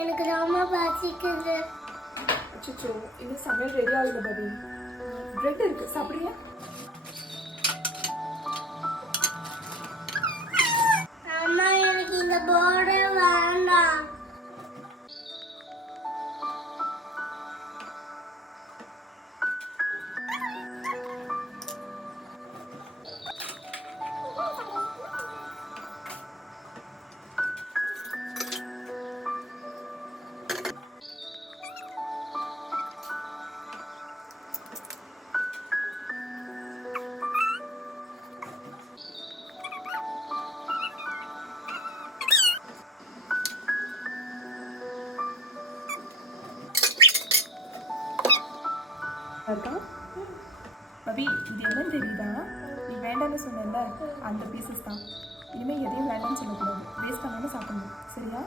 எனக்கு ரொம்ப பசிக்குது. அச்சோ, இன்னும் சமையல் ரெடி ஆகல பாபி. பிரெட் இருக்கு, சாப்பிடுறியா? அம்மா எனக்கு இந்த போர்டே வேண்டாம். அக்கா பவி, இது என்னன்னு தெரியுதா? நீ வேண்டாம்னு சொன்னல, அந்த பீசஸ் தான். இனிமேல் எதையும் வேண்டாம்னு சொல்லக்கூடாது. வேஸ்ட் பண்ணாமல் சாப்பிடணும், சரியா?